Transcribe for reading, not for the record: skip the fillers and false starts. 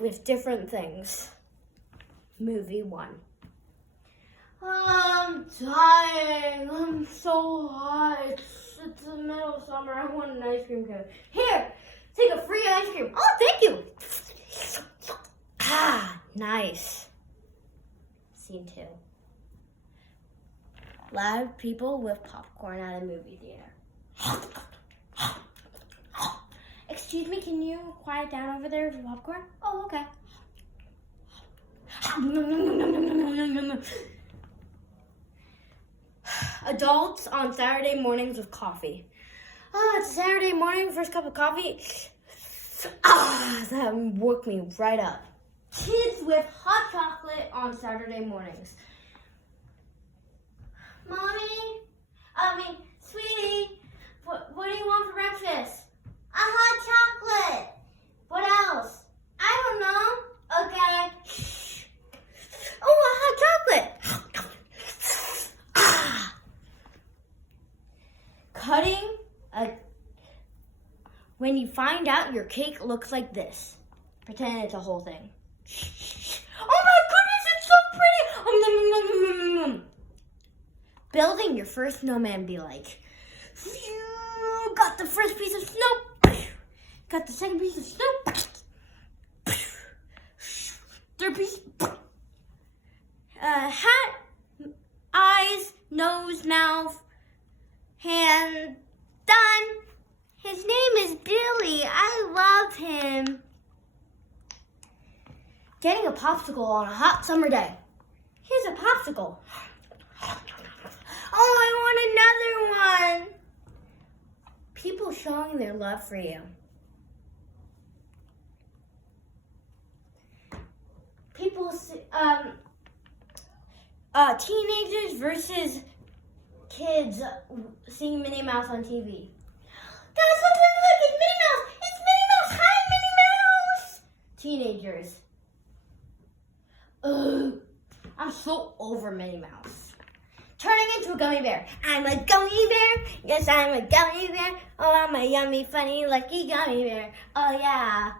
with different things. Movie 1. I'm dying. I'm so hot. It's the middle of summer. I want an ice cream cone. Here, take a free ice cream. Oh, thank you. Ah, nice. Scene 2. Loud people with popcorn at a movie theater. Excuse me, can you quiet down over there with popcorn? Oh, okay. Adults on Saturday mornings with coffee. It's a Saturday morning, first cup of coffee. That woke me right up. Kids with hot chocolate on Saturday mornings. Sweetie, what do you want for breakfast? A hot chocolate. What else? I don't know. Okay. Oh, a hot chocolate. Cutting when you find out your cake looks like this. Pretend it's a whole thing. Oh my goodness, it's so pretty. Building your first snowman be like, got the first piece of snow, got the second piece of snow, third piece, hat, eyes, nose, mouth, hand, done. His name is Billy. I love him. Getting a popsicle on a hot summer day. Here's a popsicle. Oh, I want another one. People showing their love for you. Teenagers versus kids seeing Minnie Mouse on TV. Guys, look, it's Minnie Mouse. It's Minnie Mouse. Hi, Minnie Mouse. Teenagers. Ugh, I'm so over Minnie Mouse. Turning into a gummy bear. I'm a gummy bear. Yes, I'm a gummy bear. Oh, I'm a yummy, funny, lucky gummy bear. Oh, yeah.